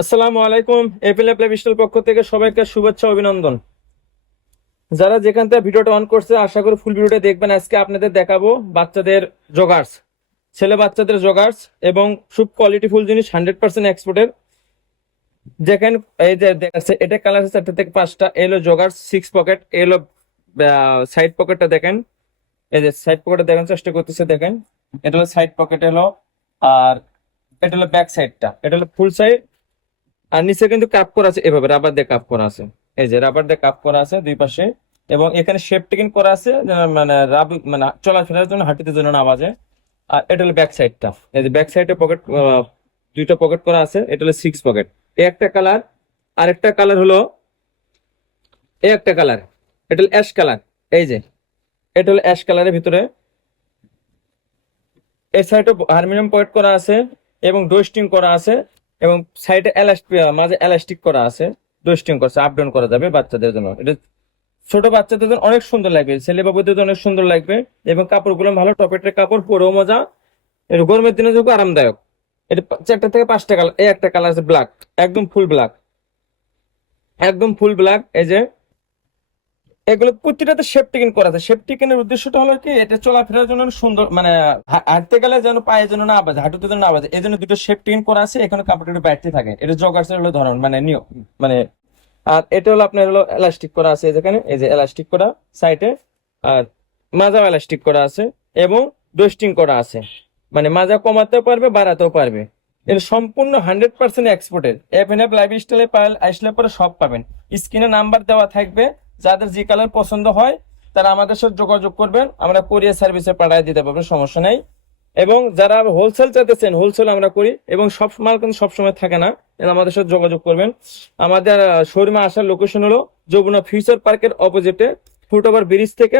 আসসালামু আলাইকুম APL play বিস্টাল পক্ষ থেকে সবাইকে শুভেচ্ছা, অভিনন্দন। যারা যেখান থেকে ভিডিওটা অন করছে, আশা করি ফুল ভিডিওটা দেখবেন। আজকে আপনাদের দেখাবো বাচ্চাদের জগার্স ছেলে বাচ্চাদের জগার্স এবং খুব কোয়ালিটি ফুল জিনিস হান্ড্রেড পার্সেন্ট এক্সপোর্টের দেখেন, এই যে দেখাচ্ছে, এটা কালার আছে চারটে থেকে পাঁচটা। এলো জগার্স সিক্স পকেট এলো সাইড পকেটটা দেখেন। এই যে সাইড পকেটটা দেখার চেষ্টা করতেছে, দেখেন। এটা হলো সাইড পকেট হলো, আর এটা হলো ব্যাক সাইডটা এটা হলো ফুল সাইড আর নিচে কিন্তু কাপ করা আছে, এভাবে রাবার দিয়ে কাপ করা আছে। এই যে রাবার দিয়ে কাপ করা আছে দুই পাশে, এবং এখানে শেপ টেকিং করা আছে মানে রাব মানে চলাফেরার জন্য, হাঁটিতে জন্য না বাজে। আর এটা হলো ব্যাক সাইডটা এই যে ব্যাক সাইডে পকেট দুইটা পকেট করা আছে, এটা হলো সিক্স পকেট এই একটা কালার আর একটা কালার হলো, এই একটা কালার এটা হলো অ্যাশ কালার এই যে, এটা হলো অ্যাশ কালারের ভিতরে। এই সাইডে হারমোনিয়াম পয়েন্ট করা আছে, এবং ডোস্টিং করা আছে। এবং সাইডে এলাস্টিক মাঝে এলাস্টিক করা আছে। ডোস্টিং করছে আপ ডাউন করা যাবে বাচ্চাদের জন্য। এটা ছোট বাচ্চাদের জন্য অনেক সুন্দর লাগবে। ছেলে বাবুদের জন্য অনেক সুন্দর লাগবে এবং কাপড়গুলো ভালো টপেটের কাপড়, পরেও মজা। গরমের দিনে যোগ আরামদায়ক। এটা চারটা থেকে পাঁচটা কালার এই একটা কালার আছে ব্ল্যাক একদম ফুল ব্ল্যাক একদম ফুল ব্ল্যাক এই যে এগুলো প্রতিটাতে শেপ টিকিন করা আছে। শেপ টিকিনের উদ্দেশ্যটা হলো কি, এটা চলাফেরার জন্য সুন্দর মানে হাঁটতে গেলে যেন পায়ে যেন না বাজে, হাঁটুতে যেন না বাজে, এই জন্য দুটো শেপ টিকিন করা আছে, এখানে কাপড়টা একটু ব্যাটতে থাকে। এটা জগার্সের হলো ধরন মানে নিয়ম মানে আর এটা হলো আপনার হলো এলাস্টিক করা আছে যেখানে এই যে এলাস্টিক করা সাইডে আর মাজাও এলাস্টিক করা আছে, এবং ডোস্টিং করা আছে। মানে মাজা কমাতেও পারবে, বাড়াতেও পারবে। এর সম্পূর্ণ hundred percent exported F N F life স্টাইলে আসলে পরে সব পাবেন। স্ক্রিনে নাম্বার দেওয়া থাকবে যাদের যে কালার পছন্দ হয়, তারা আমাদের সাথে যোগাযোগ করবেন, আমরা কোরিয়ার সার্ভিসে পাঠিয়ে দিতে পারবেন সমস্যা নেই। এবং যারা হোলসেল চাইতেছেন হোলসেল আমরা করি, এবং সব মাল কিন্তু সবসময় থাকে না আমাদের সাথে যোগাযোগ করবেন। আমাদের শোরুমে আসার লোকেশন হলো যমুনা ফিউচার পার্কের অপোজিটে ফুটওভার ব্রিজ থেকে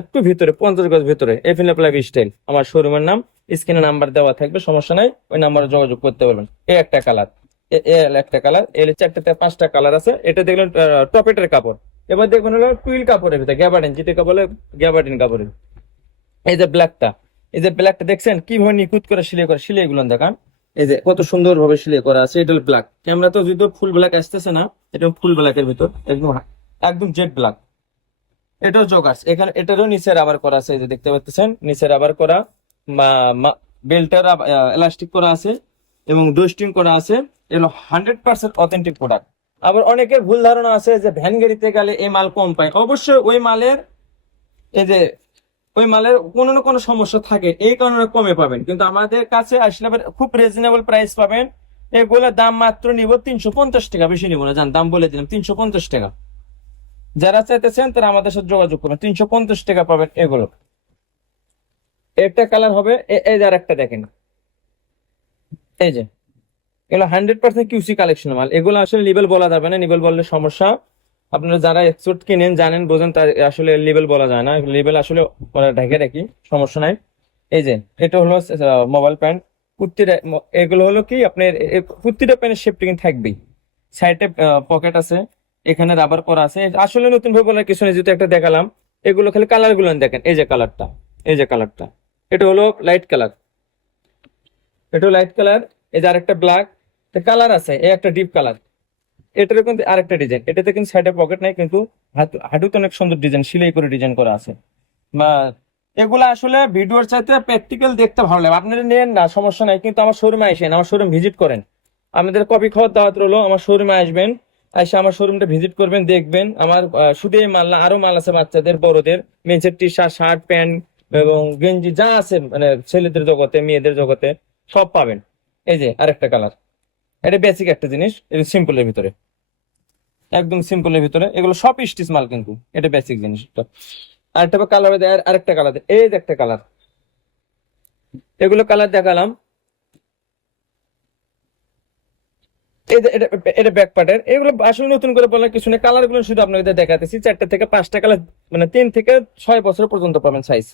একটু ভিতরে, পঞ্চাশ গজ ভিতরে এফিন স্টাইল আমার শোরুমের নাম। স্ক্রিনে নাম্বার দেওয়া থাকবে, সমস্যা নাই, ওই নাম্বারে যোগাযোগ করতে পারবেন। এই একটা কালার, এ একটা কালারের চারটে থেকে পাঁচটা কালার আছে, এটা দেখলেন টপেটের কাপড়। এবার দেখবেন হলো টুইল কাপড়ের ভিতরে, গ্যাবার্ডিন, যেটাকে বলে গ্যাবার্ডিন কাপড়ের। এই যে ব্ল্যাকটা, এই যে ব্ল্যাকটা দেখছেন, কীভাবে নিখুঁত করে সিলাই করে সিলাই গুলো দেখান। এই যে কত সুন্দর ভাবে সিলাই করা আছে, এটা ব্ল্যাক। ক্যামেরা তো যদিও ফুল ব্ল্যাক আসতেছে না, এটা ফুল ব্ল্যাকের ভিতর, একদম একদম জেড ব্ল্যাক। এটাও জোগার্স এখানে এটারও নিচে রাবার করা আছে যে দেখতে পাচ্ছেন নিচে রাবার করা বেল্টার এলাস্টিক করা আছে, এবং ডোস্টিং করা আছে, এগুলো হান্ড্রেড পার্সেন্ট অথেন্টিক প্রোডাক্ট আবার অনেকের ভুল ধারণা আছে যে ভ্যান গাড়িতে গেলে এই মাল কম পায়। অবশ্যই ওই মালের, এই যে, ওই মালের কোনো না কোনো সমস্যা থাকে, এই কারণে কমে পাবেন। কিন্তু আমাদের কাছে আসলে খুব রিজনেবল প্রাইস পাবেন। এগুলোর দাম মাত্র নিব তিনশো পঞ্চাশ টাকা, বেশি নিব না, জান, দাম বলে দিলাম, তিনশো পঞ্চাশ টাকা। যারা চাইতেছেন তারা আমাদের সাথে যোগাযোগ করবেন তিনশো পঞ্চাশ টাকা পাবেন এগুলো। একটা কালার হবে এই যে আরেকটা দেখেন। এই যে এগুলো হান্ড্রেড পার্সেন্ট কিউসি কালেকশন মাল। এগুলো আসলে বলা যাবে না। বললে সমস্যা। আপনারা যারা এক্সপোর্ট কিনেন, জানেন, বোঝেন, তার আসলে বলা যায় না। আসলে ঢেকে রাখি সমস্যা নাই। এই যে, এটা হলো মোবাইল প্যান্ট কুর্তির এগুলো হলো কি, আপনার প্রতিটা প্যান্টের থাকবেই। সাইডে পকেট আছে, এখানে রাবার করা আছে। আসলে নতুন ভাবে বলার কিছু নেই, যেহেতু একটা দেখালাম। এগুলো খালি কালারগুলো দেখেন। এই যে কালারটা এই যে কালারটা এটা হলো লাইট কালার এটা লাইট কালার এই যে আরেকটা ব্ল্যাক কালার আছে, এই একটা ডিপ কালার এটারও কিন্তু আরেকটা ডিজাইন এটাতে কিন্তু সাইডে পকেট নাই, কিন্তু হাঁটু হাঁটুতে অনেক সুন্দর ডিজাইন সিলাই করে ডিজাইন করা আছে। বা এগুলো আসলে ভিডিওর চাইতে প্র্যাকটিক্যাল দেখতে ভালো লাগে। আপনারা নেন না, সমস্যা নাই, কিন্তু আমার শোরুমে আসেন, আমার শোরুম ভিজিট করেন। আমাদের কপি খাওয়ার দাওয়াত রইল, আমার শোরুমে আসবেন, এসে আমার শোরুমটা ভিজিট করবেন, দেখবেন। আমার শুধু এই মাল না, আরও মাল আছে বাচ্চাদের, বড়দের মেন্সের টি শার্ট শার্ট প্যান্ট এবং গেঞ্জি, যা আছে মানে ছেলেদের জগতে, মেয়েদের জগতে, সব পাবেন। এই যে আরেকটা কালার এটা বেসিক একটা জিনিস, এটা সিম্পলের ভিতরে। একদম সিম্পলের ভিতরে। এগুলো সব স্টিচ মাল কিন্তু, এটা বেসিক জিনিস। আরেকটা কালার দেয় আরেকটা কালার দেয়। এই একটা কালার এগুলো কালার দেখালাম। এটা ব্যাক পার্টের এগুলো আসলে নতুন করে বলার কিছু নেই। কালারগুলো শুধু আপনাদের দেখাতেছি। চারটা থেকে পাঁচটা কালার মানে তিন থেকে ছয় বছর পর্যন্ত পাবেন সাইজ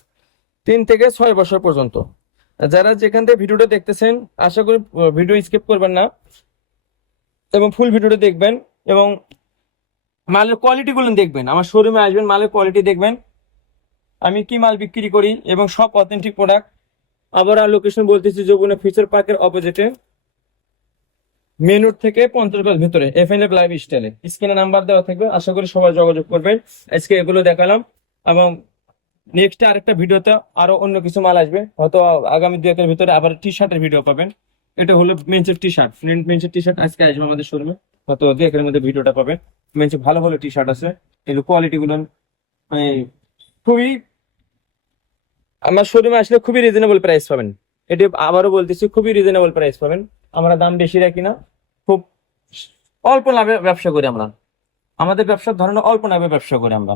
তিন থেকে ছয় বছর পর্যন্ত। যারা যেখান থেকে ভিডিওটা দেখতেছেন, আশা করি ভিডিও স্কিপ করবেন না। এবং ফুল ভিডিওটা দেখবেন এবং মালের কোয়ালিটি গুলো দেখবেন। আমার শোরুমে আসবেন, মালের কোয়ালিটি দেখবেন। আমি কি মাল বিক্রি করি এবং সব অথেন্টিক প্রোডাক্ট আবার আর লোকেশন বলতেছি যমুনা ফিচার পার্কের অপোজিটে মেনুর থেকে পঞ্চাশ গজ ভিতরে এফ এন এফ লাইভ স্টাইলে স্ক্রিনে নাম্বার দেওয়া থাকবে, আশা করি সবাই যোগাযোগ করবেন। আজকে এগুলো দেখালাম এবং নেক্সট আরেকটা ভিডিওতে আরও অন্য কিছু মাল আসবে। হয়তো আগামী দু একের ভিতরে আবার টি শার্টের ভিডিও পাবেন। এটা হলো মেন্সের টি শার্ট মেন্সের টি শার্ট আজকে আসবে আমাদের শোরুমে হয়তো দু একের মধ্যে ভিডিওটা পাবেন। মেন্সে ভালো ভালো টি শার্ট আছে। এগুলো কোয়ালিটি গুলো মানে খুবই আমার শোরুমে আসলে খুবই রিজনেবল প্রাইস পাবেন। এটি আবারও বলতেছি, খুবই রিজনেবল প্রাইস পাবেন। আমরা দাম বেশি রাখি না। খুব অল্প লাভে ব্যবসা করি আমরা। আমাদের ব্যবসার ধরনের অল্প লাভে ব্যবসা করি আমরা।